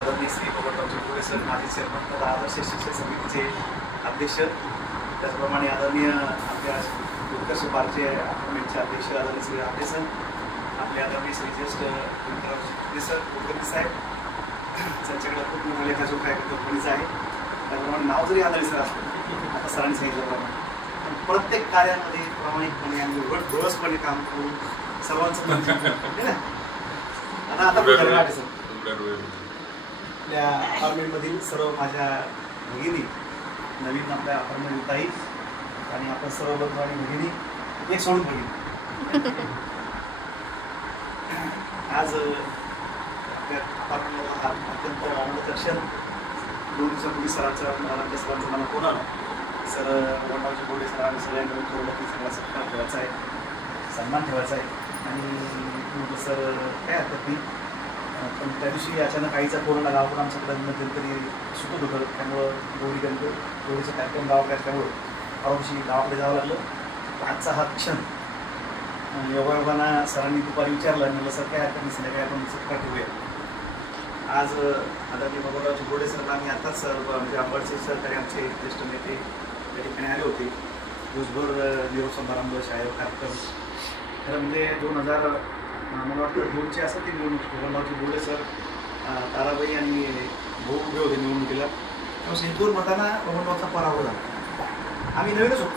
Shri भगवंतरावजी बोडे sir, माजी chairman तथा आदर्श शिक्षक समितीचे अध्यक्ष, त्याचप्रमाणे आदरणीय आपल्या उत्कर्ष भारतीय अपार्टमेंटचे अध्यक्ष आदरणीय श्री राहते सर, आपले आदरणीय श्री ज्येष्ठ भगवंतरावजी सर कुलकर्णी साहेब, त्यांच्याकडे खूप मोठा जो काय कंपनीचा आहे. त्याप्रमाणे नाव जरी आदरणीय सर असलं, आता सरांनी सांगितल्याप्रमाणे प्रत्येक कार्यामध्ये प्रामाणिकपणे आणि डोळसपणे काम करून सर्वांचं ना. आता राहते सर, आपल्या अपार्टमेंटमधील सर्व माझ्या भगिनी, नवीन आपल्या अपार्टमेंट येत आहे आणि आपण सर्व बंधू आणि भगिनी एक सोडून भगिनी आज आपल्या अपार्टमेंटला हा अत्यंत आवडतं क्षण. 2 दिवसापूर्वी सरांचा मला फोन आला, सर भगवंतरावजी बोडे सरांनी सगळ्यांनी मिळून ठरवलं की सगळा सत्कार ठेवायचा आहे, सन्मान ठेवायचा आहे. आणि म्हटलं सर काय हरकत नाही, पण त्या दिवशी अचानक आईचा कोरोना गावाकडून आमच्याकडे मध्यंतरी सुटत होतं, त्यामुळं गौरीचा कार्यक्रम गावाकडे असल्यामुळं गावाशी गावाकडे जावं लागलं. आजचा हा क्षण योगायोगाना सरांनी दुपारी विचारलं, म्हटलं सर काय हरकत नाही, संध्याकाळी आपण सत्कार ठेवूया. आज आदरणीय भगवंतरावजी बोडे सर आणि आताच म्हणजे आंबडचे सहकारी आमचे ज्येष्ठ नेते त्या ठिकाणी आले होते. दिवसभर निरोप समारंभ, शाळेवर कार्यक्रम. खरं म्हणजे 2000 मला वाटतं 2ची असं ती निवडणूक, भगवंतरावजी बोडे सर, ताराबाई आणि भाऊ उभे होते निवडणुकीला. त्यामुळे इंदूर मताना भगवंतरावचा पराभव झाला. आम्ही नवीनच होतो,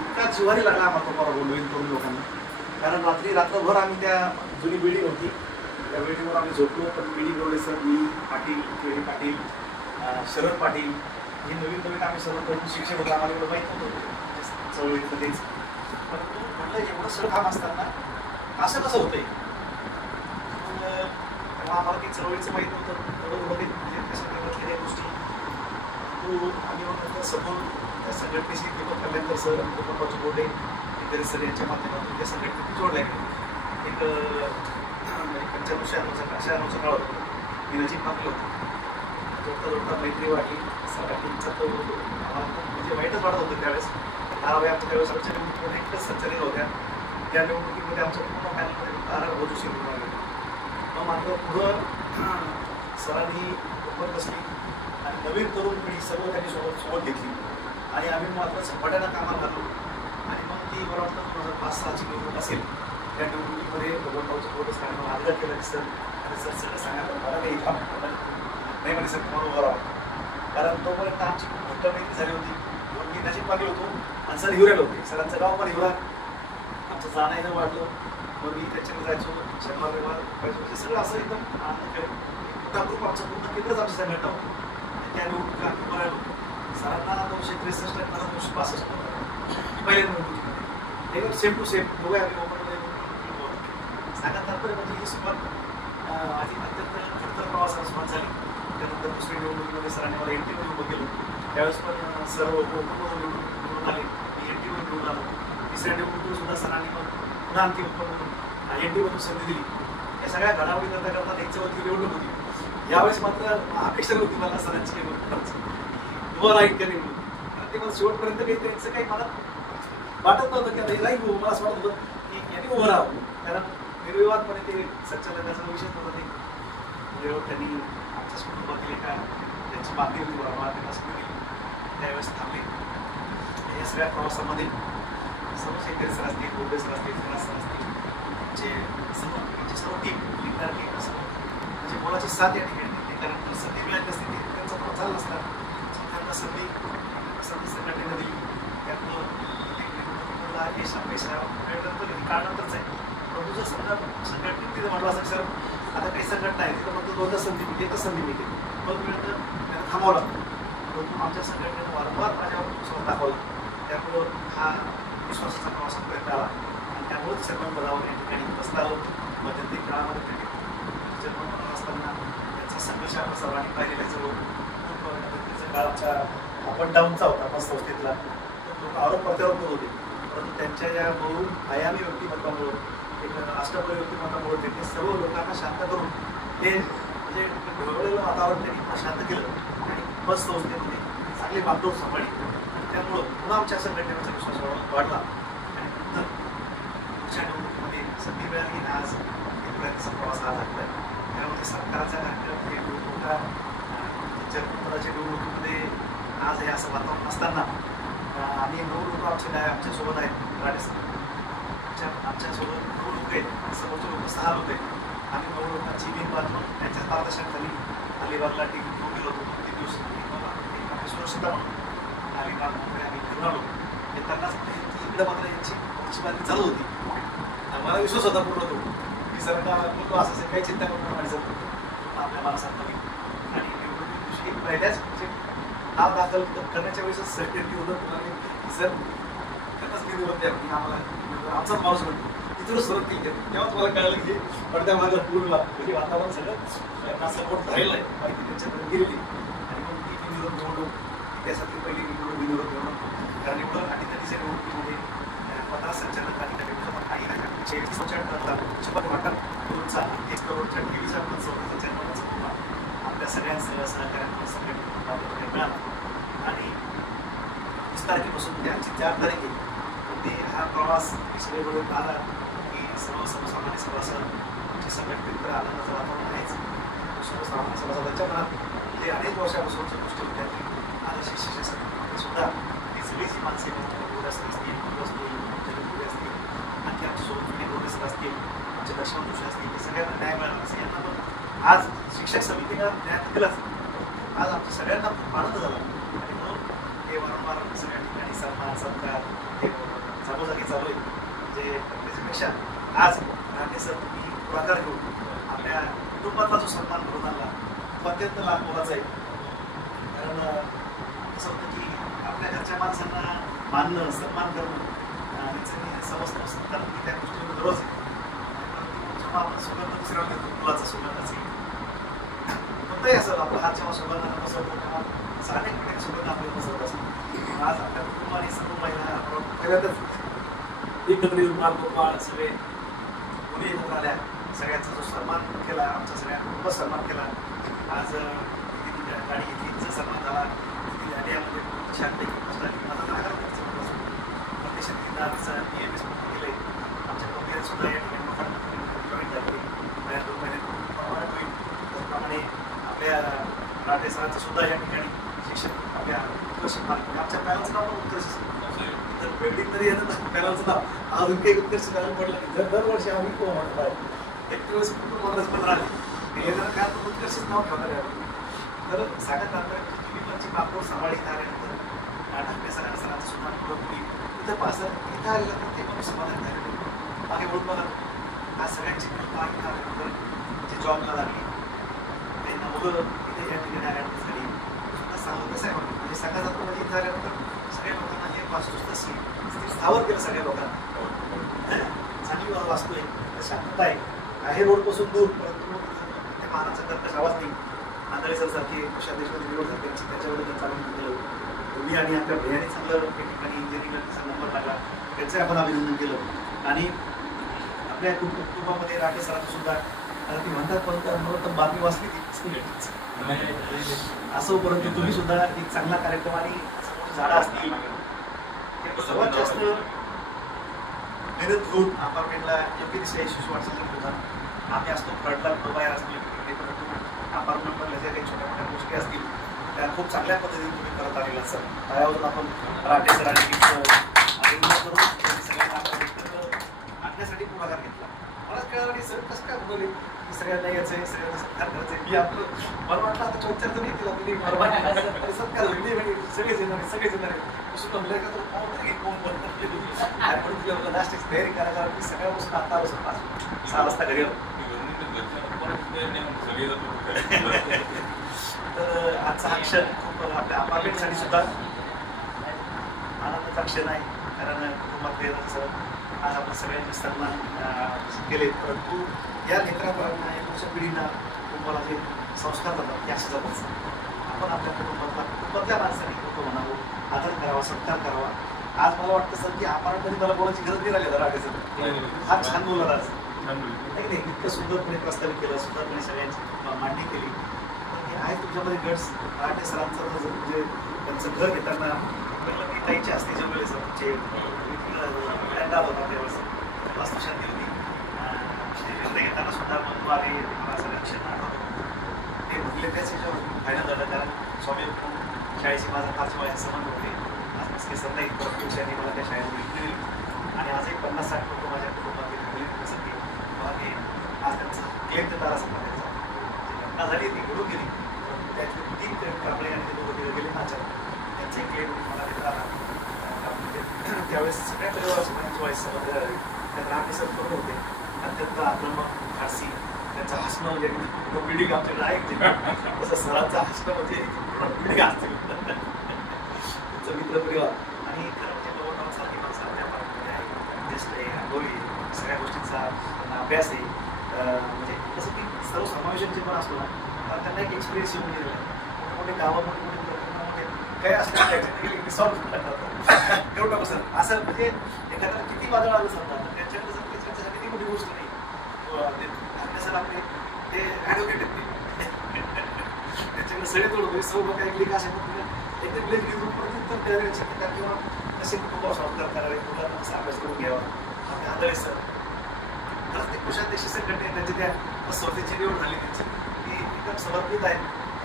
इतका जिव्हारी लागला आम्हाला तो पराभव नवीन करून लोकांना. कारण रात्रभर आम्ही त्या जुनी बिल्डिंग होती, त्या बिल्डिंगवर आम्ही झोपलो. पण बिल्डिंग बोडे सर, मी, पाटील, केडी पाटील, शरद पाटील हे नवीन आम्ही सर्व करून शिक्षक होतो. आम्हाला एवढं माहीत नव्हतं चळवळीतलं तेच. पण म्हटलं एवढं सर काम असताना असं कसं होतंय, तेव्हा आम्हाला काही चळवळीचं माहीत नव्हतं एवढं म्हणजे कशा केल्या गोष्टी. आम्ही नंतर समोर त्या संघटनेशी दीपक कल्याणकर सर, भगवंतरावजी बोडे इतर सर यांच्या माध्यमातून त्या संघटनेत जोडल्या गेल्या. एक 95-96 काळ होतं, मी नजीक मागलं होतं. जोडता मैत्री वाटली सराठींचा तो आम्हाला खूप म्हणजे वाईटच वाटत होतं त्यावेळेस. ताराबाई आमच्या त्यावेळेस आमच्या निवडणुकीमध्ये एकच संचालित होत्या. त्या निवडणुकीमध्ये आमच्या पूर्ण पॅनलमध्ये तारा भोजूशी निवडून आले. मग मात्र पुढं सरांनी ओपन बसली आणि नवीन तरुण पिढी सर्व त्यांनी सोबत घेतली आणि आम्ही मात्र झपाट्यानं कामाला लागलो. आणि मग ती मला वाटतं 2005-06ची निवडणूक असेल, त्या निवडणुकीमध्ये भगवंतरावजी बोडे सरांनी मला आग्रह केला की सर, आणि सर सगळं सांगायला मला काही काम नाही म्हणे सर, तुम्हाला उभं राहा. कारण तोपर्यंत आमची खूप घट्ट मैत्री झाली होती. मी नजीक मागलो होतो आणि सर हिवरेला होते, सरांचं गाव पण हिवरा, आमचं जाणं येणं वाढलं. मग मी त्याच्याकडे जायचो, शनिवार रविवार पाहिजे म्हणजे सगळं असं एकदम मोठा ग्रुप आमचा पूर्ण केंद्रच आमची संघटना होती. आणि त्या निवडणुकीला आम्ही उभं राहिलो. सरांना 263 मला 262 पहिल्या निवडणुकीमध्ये एकदम सेम टू सेम दोघे आम्ही ओपनमध्ये सांगत. तात्पर्य म्हणजे ही सुरुवात माझी अत्यंत खडतर प्रवासाला सुरुवात झाली. त्यानंतर दुसऱ्या निवडणुकीमध्ये सरांनी मला एनटीमध्ये उभं केलं. त्यावेळेस पण सर्व ओपनमधून निवडून आले, मी एनटीमध्ये निवडून आलो. तिसऱ्या निवडणुकीवर सुद्धा सरांनी मग पुन्हा आणखी ओपनमधून एनटीमधून संधी दिली. या सगळ्या घडामोडी करता त्यांच्यावरती निवडणूक होती. यावेळेस मात्र अपेक्षा होती मला सरांची उभं राहील करेल म्हणून. ते मला शेवटपर्यंत काही त्यांचं काही मला वाटत नव्हतं की आता राहील. मला असं वाटत होतं की यांनी उभं राहावं, कारण निर्विवादपणे ते संचालकाचा विषय नव्हता. ते त्यांनी आमच्याच कुटुंबातील एका त्यांची मागणी होती, बाबा त्यांना संधी दिली, त्यावेळेस थांबले. या सगळ्या प्रवासामध्ये सर्व शेतकरी सर असतील, बोडे सर असतील, सर असतील, त्यांची सर्व टीम लिंगार टीम असं म्हणजे मुलाची साथ या ठिकाणी देते. कारण संधी मिळाली असते ती त्यांचा प्रवास झाला असता. त्यांना संधी संघटनेनं दिली, त्यातनं यश पैसा वेळनंतर काळानंतरच आहे. पण तुझं संघटनेत तिथं म्हटलं असं सर आता काही संघटना आहे तिथं फक्त 2च संधी मिळते, एकच संधी मिळते, पण मिळतं त्यांना थांबावं लागतं. परंतु आमच्या संघटनेनं वारंवार माझ्यावर विश्वास दाखवला. त्यामुळं हा विश्वासाचा प्रवास पर्यंत आला आणि त्यामुळेच चेअरमन पदावर या ठिकाणी बसता आलं. मध्यंतरी काळामध्ये त्यांनी चेअरमन पदावर असताना त्यांचा संघर्ष आपण सर्वांनी पाहिलेला जवळ खूप त्याचा काळ आमच्या अप अँड डाऊनचा होता संस्थेतला. लोक आरोप प्रत्यारोप करत होते, परंतु त्यांच्या या बहु आयामी व्यक्तिमत्वामुळं, एक अष्टबळ व्यक्तिमत्वामुळे त्यांनी सर्व लोकांना शांत करून ते म्हणजे ढवळलेलं वातावरण त्यांनी शांत केलं आणि बस संस्थेमध्ये चांगली बागडोर सांभाळली. त्यामुळं पुन्हा आमच्या संघटनेचा विश्वास वाढला आणि नंतर पुढच्या निवडणुकीमध्ये संधी मिळाली आणि आज इथपर्यंतचा प्रवास हा झालेला आहे. सगळ्यामध्ये सरकारचा कार्यक्रम मोठ्या जगपदाच्या निवडणुकीमध्ये आज हे असं वातावरण असताना आम्ही 9 लोक आमच्यासोबत आहेत राडेसर आमच्यासोबत 9 लोक आहेत समोरचे लोक 6 लोक आहेत. आम्ही 9 लोकांची टीम बांधून त्यांच्या मार्गदर्शनाखाली अलिबागला टीम घेऊन गेलो होतो. 2-3 दिवस सुरक्षितता म्हणून अलिबागमध्ये आम्ही फिरून आलो. येतानाच इकडं मात्र यांची पक्षी बांधणी चालू होती. मला विश्वास होता पूर्ण तो की सरकार बोलतो असं काही चिंता करून माणसं आपल्या माणसांना आणि निवडणुकी दिवशी पहिल्याच म्हणजे नाव दाखल करण्याच्या वेळेस सर्टिफिकेट होतं सर त्यांनाच किती होते आम्हाला आमचाच माणूस म्हणतो तिथूनच सुरुवात केली. तेव्हाच मला कळलं की पडद्या मागं पूर्ण म्हणजे वातावरण सगळं त्यांना सपोर्ट झालेलं आहे. माहिती त्यांच्याकडे गेलेली आणि मग ती विरोध निवडणूक त्यासाठी पहिली विरोध निवडणूक कारण एवढं आणि त्यांच्या निवडणुकीमध्ये 15 संचालक आणि काही वाटप करूनचा 1 करोडच्या टीव्हीचा पण चॅनलचा आपल्या सगळ्यांचं सहकार्यामुळे सगळ्यांना मिळाला आणि 20 तारखेपासून त्यांची 4 तारीख आहे ते हा प्रवास सगळे मिळून आला की सर्वसामान्य सभासद संघटन मित्र आनंदाचं वातावरण आहेच. सर्वसामान्य सभासदांच्या मनात जे अनेक वर्षापासूनच्या गोष्टी होत्या आदर्श शिक्षक सुद्धा ही सगळी जी माणसे असतील आणखी आमच्यासोबत प्रोफेसर असतील आमचे लक्ष्मण जोशी असतील हे सगळ्यांना न्याय मिळाला. सगळ्यांना पण आज शिक्षक समितीला न्याय दिलाच आज आमच्या सगळ्यांना खूप आनंद झाला आणि म्हणून हे वारंवार सगळ्या ठिकाणी सन्मान सत्कार हे जागोजागी चालू आहे. म्हणजे त्याच्यापेक्षा आज रामेसर तुम्ही पुढाकार घेऊन आपल्या कुटुंबातला जो सन्मान करून आणला तो अत्यंत लाभ मोलाचा आहे. कारण असं होतं की आपल्या घरच्या माणसांना मानणं सन्मान करणं समजतं असतं की त्या गोष्टीमध्ये गरज आहे. जेव्हा आपण सुगंध दुसऱ्याला देतो फुलाचा सुगंध असेल कोणताही असेल आपला हात जेव्हा सुगंधाने बसवतो तेव्हा अनेक प्रकारचे सुगंध आपल्याला बसवत असतो. आज आपल्या कुटुंबाने सर्व महिला पहिल्यांदाच एकत्र येऊन बाळ सगळे मुली एकत्र आल्या सगळ्यांचा जो सन्मान केला आमचा सगळ्या कुटुंब सन्मान केला. आज गाडी घेतली तिचा सन्मान झाला तिथे अड्यामध्ये शांती माझा आग्रह देशात नियमित केलं आहे. आमच्या कंपनीत सुद्धा या ठिकाणी जॉईन झाली 2 महिन्यात होईल. त्याचप्रमाणे आपल्या राठे सरांचं सुद्धा या ठिकाणी शिक्षण आपल्या उत्कर्ष मार्ग आमच्या पॅनलचं नाव पण उत्कर्ष तर बिल्डिंग तरी येतं ना पॅनलचं नाव अजून काही उत्कर्ष पॅनल पडलं नाही. दरवर्षी आम्ही खूप म्हणत आहे 1 दिवस कुटुंबालाच पण राहिले येणार काय तर उत्कर्षच नाव ठेवणार आहे. तर सांगत राहतात तुम्ही पण बापूर सांभाळी झाल्यानंतर ठाकरे सरांचं सुद्धा पुढे इथं पासर इथं आलेलं तर ते पण समाधान झालेलं मागे बोलून बघा आज सगळ्यांची कल्पना इथं आल्यानंतर जे जॉबला लागली त्यांना मुलं इथे या ठिकाणी आल्यानंतर झाली सुद्धा सांगू कसं आहे म्हणजे सांगा जातो म्हणजे इथं आल्यानंतर सगळ्या लोकांना हे वास्तुस्थ स्थावर केलं सगळ्या लोकांना चांगली वास्तू आहे शांतता आहे रोडपासून दूर परंतु ते महाराजचा कर्कश आवाज नाही. आंधळे सरसारखे कोशाध्यक्ष विरोध त्यांची त्याच्यावर चालून केलं मी आणि आपल्या भैयाने चांगलं त्या ठिकाणी इंजिनिअरिंगचा नंबर लागला त्याचं आपण अभिनंदन केलं. आणि आपल्या कुटुंबामध्ये राठे सरांचं सुद्धा आता ती म्हणतात पण बातमी वाचली ती असं परंतु तुम्ही सुद्धा एक चांगला कार्यक्रम आणि झाडं असतील सर्वात जास्त मेहनत घेऊन अपार्टमेंटला योग्य दिशा यशस्वी वाटचाल होता. आम्ही असतो फ्रंटला बाहेर असतो परंतु अपार्टमेंटमधल्या ज्या काही छोट्या मोठ्या गोष्टी असतील त्या खूप चांगल्या पद्धतीने तुम्ही करत आलेला सर त्यावरून आपण राठे सरांनी करून सगळ्यांना आणण्यासाठी पुढाकार घेतला. मलाच कळलं नाही सर कसं काय बोलले की सगळ्यांना यायचं आहे सगळ्यांना सत्कार करायचं आहे. मी आपलं मला वाटलं आता चौथ्याचं नाही केला तुम्ही परवा सत्कार म्हणजे सगळेच येणार सुद्धा म्हणलं का तर पण तुला नाश्त्याची तयारी करायला मी सगळ्यापासून आता आलो सर 6 वाजता घरी आलो. तर आजचा हा क्षण खूप आपल्या अपार्टमेंटसाठी सुद्धा आनंदाचा क्षण आहे कारण कुटुंबात येण्याचं आज आपण सगळ्यांचे सन्मान केले परंतु या लेकरांना या पुढच्या पिढींना कुटुंबाला जे संस्कार जातात ते असं जातच आपण आपल्या कुटुंबातल्या माणसाने होतो म्हणावं आदर करावा सत्कार करावा. आज मला वाटतं सर की अपार्टमेंट मला बोलायची गरज नाही राहिली राठेचं फार छान बोलला आज नाही इतकं सुंदरपणे प्रस्तावित केलं सुंदरपणे सगळ्यांची मांडणी केली. आहे तुमच्यामध्ये गट्स राठे सरांचं म्हणजे त्यांचं घर घेताना की ताईच्या असते जेवढे सर तुमचे होता त्यावेळेस वास्तुशांती होती येताना सुद्धा बंधू आले, मला सगळं क्षण आठवतो. ते म्हटले त्याच ह्याच्यावर फायनल झालं, कारण स्वामी शाळेशी माझा फारसे माझे संबंध होते. आज ते संत परत दिवसांनी मला त्या शाळेत भेटली आणि आज एक 50-60 लोक माझ्या कुटुंबातील फॅमिलीसाठी मला ते आज त्यांचा क्लेम देणार असं म्हणायचा. जी घटना झाली ती घडून गेली, त्यातले 3 कांबळे आणि ते लोक तिथे गेले नाचार, त्यांचे क्लेम मला देत राहणार. त्यावेळेस सगळ्या परिवाराचे माझे संबंध झाले. त्यात रामकिसन करून होते, अत्यंत आक्रमक, फारसी, त्यांचं हसणं म्हणजे बिल्डिंग आमच्याकडे आहे तसं सरांचं हसणं म्हणजे बिल्डिंग असतील त्यांचं मित्रपरिवार. आणि खरं म्हणजे बरोबरसारखी माणसं आपल्या पार्टीमध्ये आहे, ज्येष्ठ आहे, अनुभवी, सगळ्या गोष्टींचा त्यांना अभ्यास आहे. म्हणजे कसं की सर्व समावेशन जे पण असतो ना, त्यांना एक एक्सपिरियन्स येऊन गेलेला आहे. मोठे मोठे गावं, मोठे मोठे काही असं सॉल्व्ह करतात एवढं कसं असं म्हणजे एखाद्याला किती वादळ आलं समजा तर त्यांच्याकडे जर त्याच्यासाठी किती मोठी गोष्ट नाही. सर आपले ते ॲडव्होकेट आहेत, त्यांच्याकडे सगळे तोडतो सर्व काही लिख असे एकदम लेख घेऊन उत्तर द्यावे शकतात किंवा कसे कुटुंबावर संस्कार करावे, मुलांना कसा अभ्यास करून घ्यावा. आम्ही आंधळे सर खरंच ते कोशाध्यक्ष संघटने त्यांची त्या स्पर्धेची निवड झाली त्यांची ती एकदम समर्पित आहे.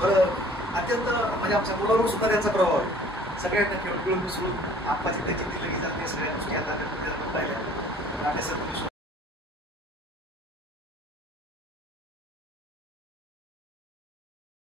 बरं अत्यंत म्हणजे आमच्या मुलावर सुद्धा त्यांचा प्रभाव आहे. सगळ्यांना खेळून मिसळून आप्पाची त्याची दिलगी जाते, सगळ्या गोष्टी आता